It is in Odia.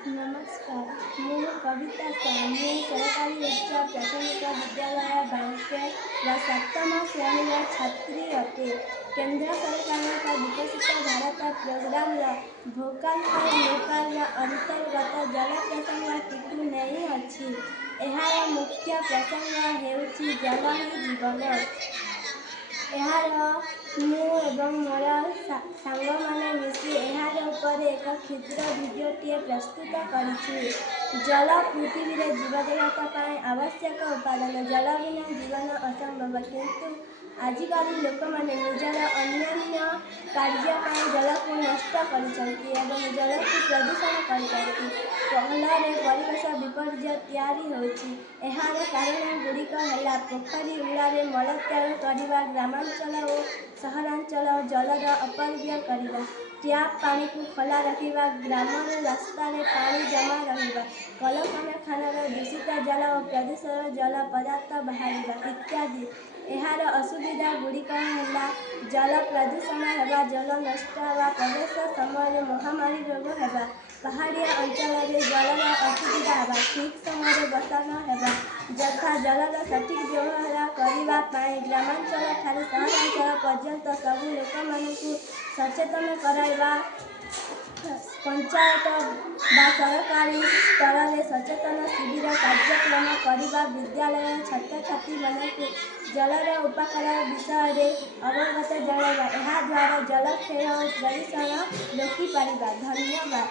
नमस्कार, ମୁଁ କବିତା ସାହୁ ସରକାରୀ ଉଚ୍ଚ ପ୍ରାଥମିକ ବିଦ୍ୟାଳୟ ବାଙ୍କେର ସପ୍ତମ ଶ୍ରେଣୀର ଛାତ୍ରୀ ଅଟେ। କେନ୍ଦ୍ର ସରକାରଙ୍କ ବିକଶିତ ଭାରତ ପ୍ରୋଗ୍ରାମର ଭୋକାଲ ଫର ଲୋକାଲର ଅନ୍ତର୍ଗତ ଜଳ ପ୍ରସଙ୍ଗଟିକୁ ନେଇଅଛି। ଏହାର ମୁଖ୍ୟ ପ୍ରସଙ୍ଗ ହେଉଛି ଜଳ ହିଁ ଜୀବନ। ମୁଁ ଏବଂ ମୋର ସାଙ୍ଗମାନେ ମିଶି ଏହାର ଉପରେ ଏକ କ୍ଷୁଦ୍ର ଭିଡ଼ିଓଟିଏ ପ୍ରସ୍ତୁତ କରିଛୁ। ଜଳ ପୃଥିବୀରେ ଜୀବଜଗତ ପାଇଁ ଆବଶ୍ୟକ ଉପାଦାନ। ଜଳ ବିନା ଜୀବନ ଅସମ୍ଭବ। କିନ୍ତୁ ଆଜିକାଲି ଲୋକମାନେ ନିଜର ଅନ୍ୟାନ୍ୟ କାର୍ଯ୍ୟ ପାଇଁ ଜଳକୁ ନଷ୍ଟ କରୁଛନ୍ତି ଏବଂ ଜଳକୁ ପ୍ରଦୂଷଣ କରୁଛନ୍ତି। ଫଳରେ ପରିବେଶ ବିପର୍ଯ୍ୟୟ ତିଆରି ହେଉଛି। ଏହାର କାରଣଗୁଡ଼ିକ ହେଲା ପୋଖରୀ ହୁଡ଼ାରେ ମଳତ୍ୟାଗ କରିବା, ଗ୍ରାମାଞ୍ଚଳ ଓ ସହରାଞ୍ଚଳ ଜଳର ଅପବ୍ୟୟ କରିବା, ଟ୍ୟାପ୍ ପାଣିକୁ ଖୋଲା ରଖିବା, ଗ୍ରାମର ରାସ୍ତାରେ ପାଣି ଜମା ରହିବା, କଳକାରଖାନାର ଦୂଷିତ ଜଳ ଓ ପ୍ରଦୂଷିତ ଜଳ ପଦାର୍ଥ ବାହାରିବା ଇତ୍ୟାଦି। ଏହାର ଅସୁବିଧାଗୁଡ଼ିକ ହେଲା ଜଳ ପ୍ରଦୂଷଣ ହେବା, ଜଳ ନଷ୍ଟ ହେବା, ପ୍ରବେଶ ସମୟରେ ମହାମାରୀ ରୋଗ ହେବା, ପାହାଡ଼ିଆ ଅଞ୍ଚଳରେ ଜଳର ଅସୁବିଧା ହେବା, ଠିକ୍ ସମୟରେ ବର୍ଷା ନ ହେବା, ଯଥା ଜଳର ସଠିକ୍ ବ୍ୟବହାର କରିବା ପାଇଁ ଗ୍ରାମାଞ୍ଚଳଠାରୁ ସହରାଞ୍ଚଳ ପର୍ଯ୍ୟନ୍ତ ସବୁ ଲୋକମାନଙ୍କୁ ସଚେତନ କରାଇବା, ପଞ୍ଚାୟତ ବା ସରକାରୀ ସ୍ତରରେ ସଚେତନ ଶିବିର କାର୍ଯ୍ୟକ୍ରମ କରିବା, ବିଦ୍ୟାଳୟ ଛାତ୍ରଛାତ୍ରୀମାନଙ୍କୁ ଜଳର ଉପକାର ବିଷୟରେ ଅବଗତ ଜଣାଇବା। ଏହାଦ୍ୱାରା ଜଳକ୍ଷୟ ଓ ପ୍ରଦୂଷଣ ରୋକିପାରିବା। ଧନ୍ୟବାଦ।